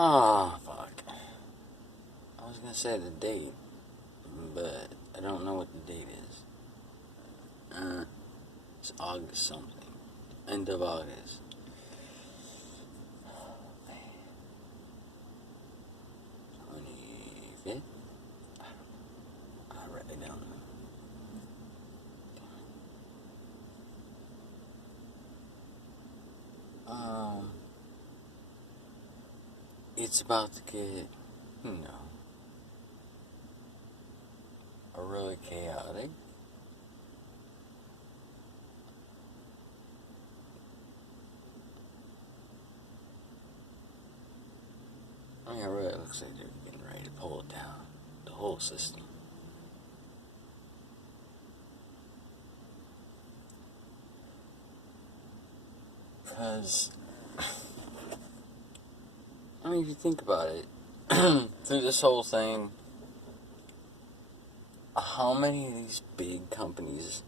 Ah, fuck. I was gonna say the date, but I don't know what the date is. It's August something. End of August. 25th? I really don't know. It's about to get, really chaotic. I mean, it really looks like they're getting ready to pull it down. The whole system. Because, I mean, if you think about it, through this whole thing, how many of these big companies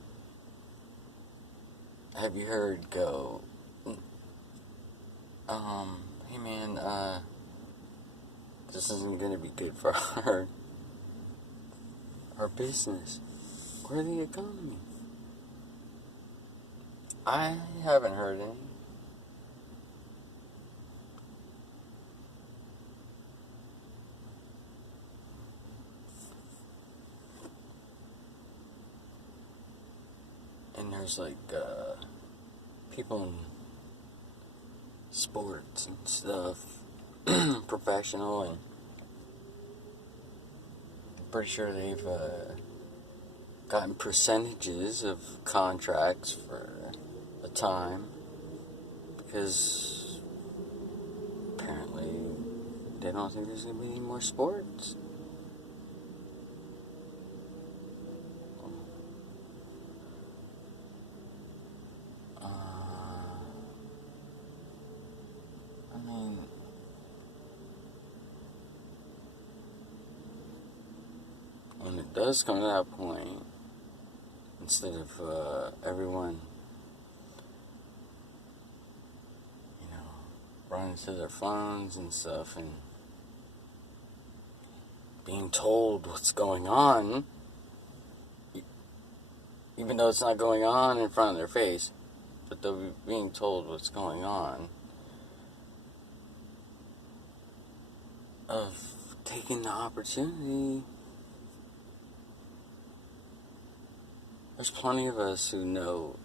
have you heard go, hey man, this isn't going to be good for our business or the economy? I haven't heard any. And there's like people in sports and stuff, professional, and I'm pretty sure they've gotten percentages of contracts for a time because apparently they don't think there's going to be any more sports. I mean, when it does come to that point, instead of everyone, running to their phones and stuff and being told what's going on, even though it's not going on in front of their face, but they're being told what's going on, of taking the opportunity. There's plenty of us who know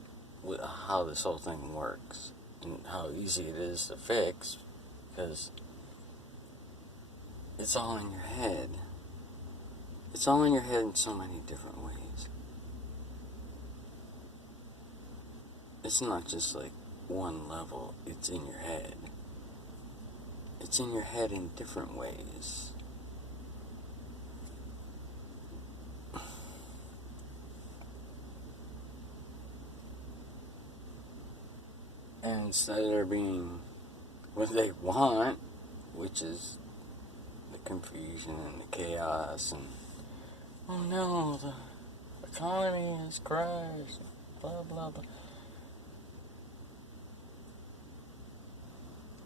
how this whole thing works and how easy it is to fix, because it's all in your head. It's all in your head in so many different ways. It's not just like one level, it's in your head. It's in your head in different ways. And instead of there being what they want, which is the confusion and the chaos and, oh no, the economy has crashed, blah blah blah.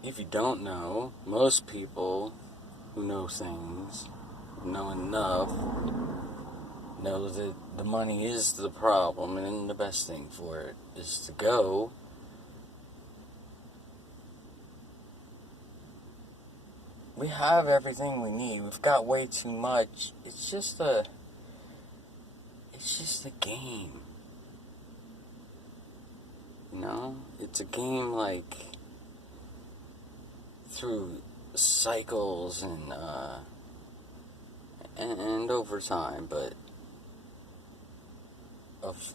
If you don't know, most people who know things, know enough, know that the money is the problem, and the best thing for it is to go. We have everything we need. We've got way too much. It's just a game. It's a game like through cycles and over time, but of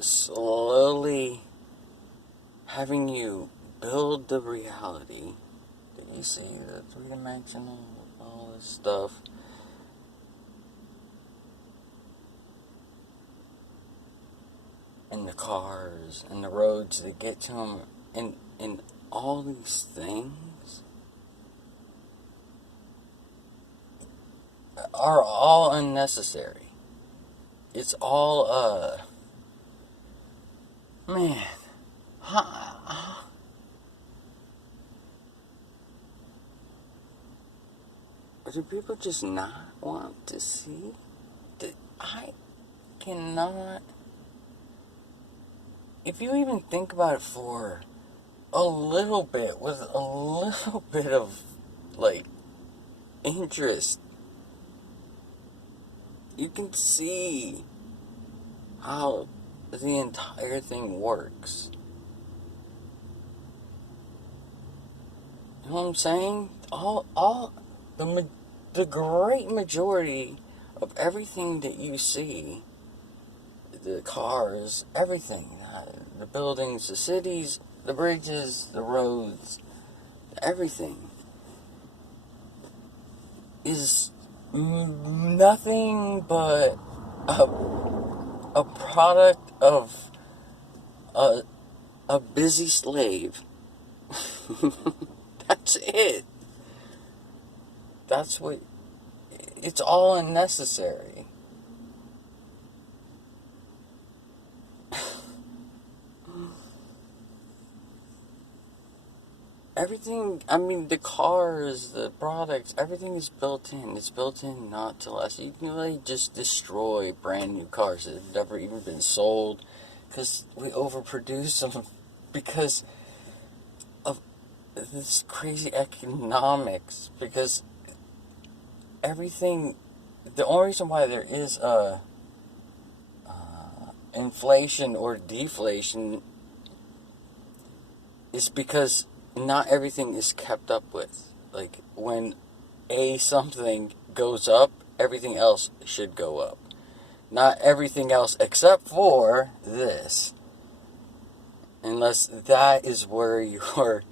slowly having you build the reality that you see, the three-dimensional, all this stuff, and the cars and the roads that get to them, and all these things are all unnecessary. It's all, man, Or do people just not want to see? I cannot. If you even think about it for a little bit, with a little bit of, like, interest, you can see how the entire thing works. You know what I'm saying? The great majority of everything that you see, the cars, everything, the buildings, the cities, the bridges, the roads, everything is nothing but a product of a busy slave. That's it. That's what. It's all unnecessary. Everything, I mean, the cars, the products, everything is built in. It's built in not to last. You can really just destroy brand new cars that have never even been sold because we overproduce them because of this crazy economics. Because everything, the only reason why there is a inflation or deflation is because not everything is kept up with. Like, when something goes up, everything else should go up. Not everything else except for this. Unless that is where your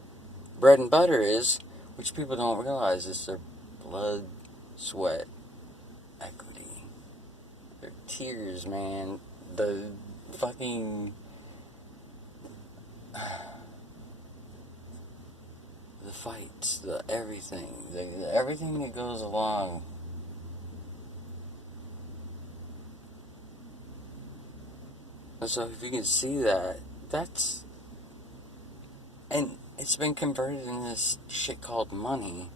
bread and butter is, which people don't realize is their blood, sweat, equity. Their tears, man. The fucking... the fights, the everything, everything that goes along. And so if you can see that, that's, and it's been converted in this shit called money.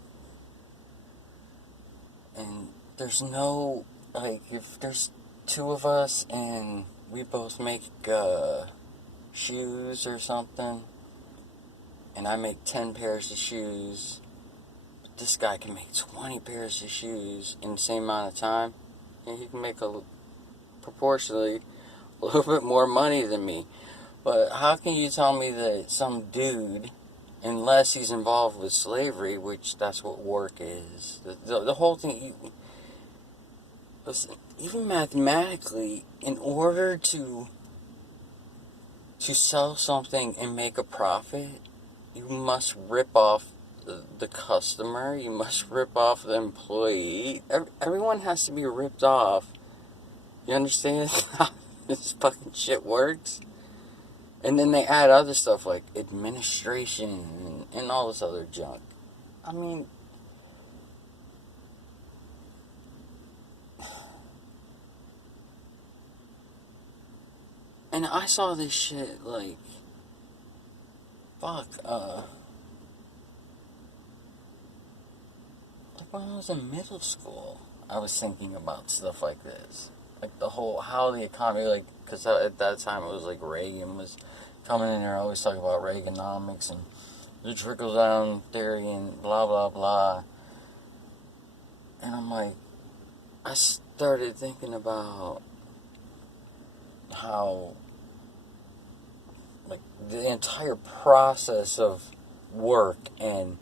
And there's no, like, if there's two of us and we both make shoes or something, and I make 10 pairs of shoes, but this guy can make 20 pairs of shoes in the same amount of time, and he can make proportionally a little bit more money than me. But how can you tell me that some dude, unless he's involved with slavery, which that's what work is, the whole thing, listen, even mathematically, in order to sell something and make a profit, you must rip off the customer, you must rip off the employee. Everyone has to be ripped off. You understand how this fucking shit works? And then they add other stuff like administration and all this other junk. I mean, and I saw this shit like, fuck, like when I was in middle school, I was thinking about stuff like this. Like the whole, how the economy, like, because at that time it was like Reagan was coming in here, always talking about Reaganomics and the trickle-down theory and blah, blah, blah. And I'm like, I started thinking about how, like, the entire process of work and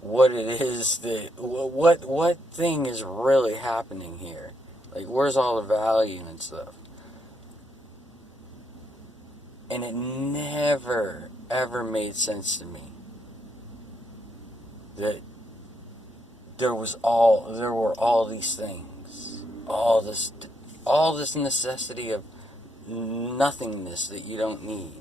what it is that, what thing is really happening here. Like, where's all the value and stuff? And it never, ever made sense to me that there were all these things, all this necessity of nothingness that you don't need.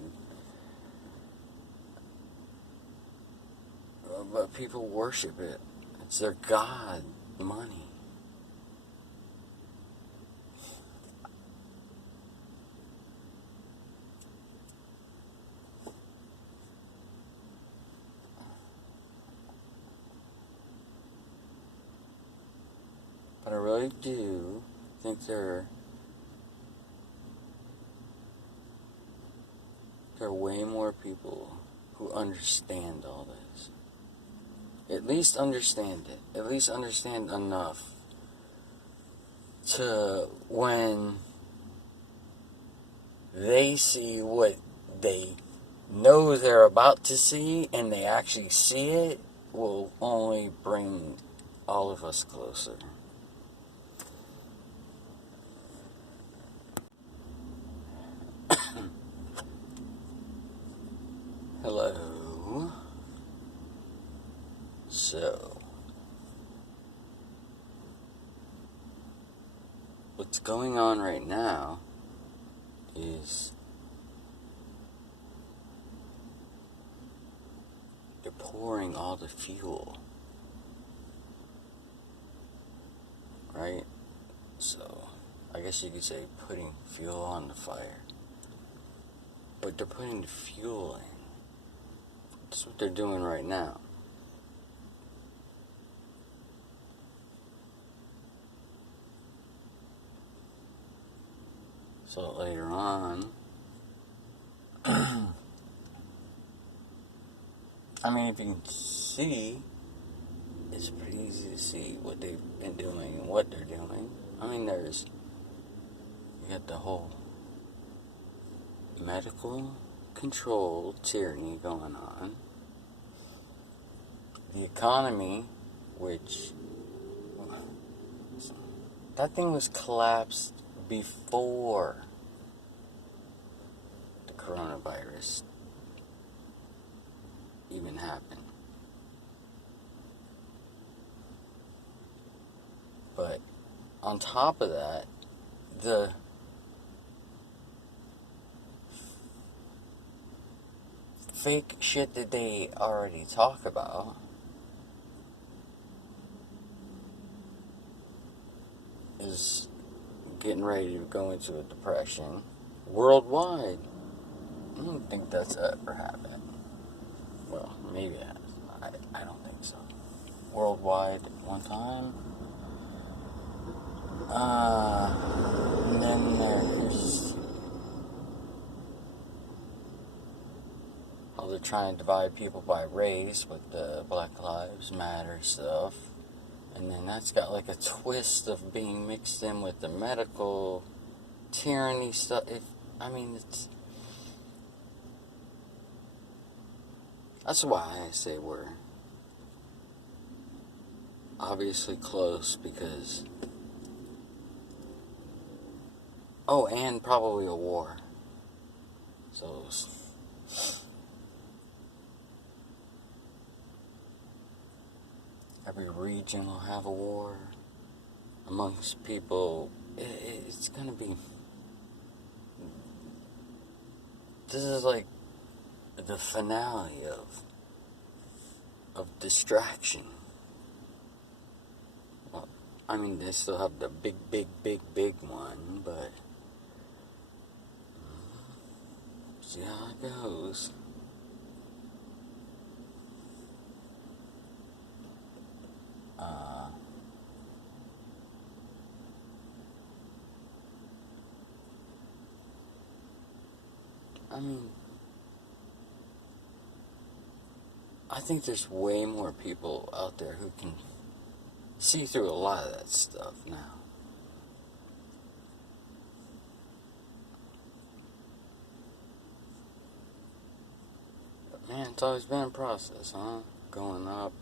But people worship it. It's their god, money. I really do think there are way more people who understand all this. At least understand it. At least understand enough to when they see what they know they're about to see and they actually see it, will only bring all of us closer. Hello. So, what's going on right now is they're pouring all the fuel, right? So, I guess you could say putting fuel on the fire. But they're putting the fuel in. That's what they're doing right now. So later on, I mean, if you can see, it's pretty easy to see what they've been doing and what they're doing. I mean, you got the whole medical control tyranny going on. The economy, which, that thing was collapsed before the coronavirus even happened. But on top of that, the fake shit that they already talk about is getting ready to go into a depression worldwide. I don't think that's ever happened. Well, maybe it has. I don't think so. Worldwide one time. And then there's how they're trying to divide people by race with the Black Lives Matter stuff. And then that's got like a twist of being mixed in with the medical tyranny stuff. That's why I say we're obviously close, because... Oh, and probably a war. So... every region will have a war amongst people. It's gonna be... This is like the finale of distraction. Well, I mean, they still have the big one, but see how it goes. I mean, I think there's way more people out there who can see through a lot of that stuff now. But man, it's always been a process, huh? Going up,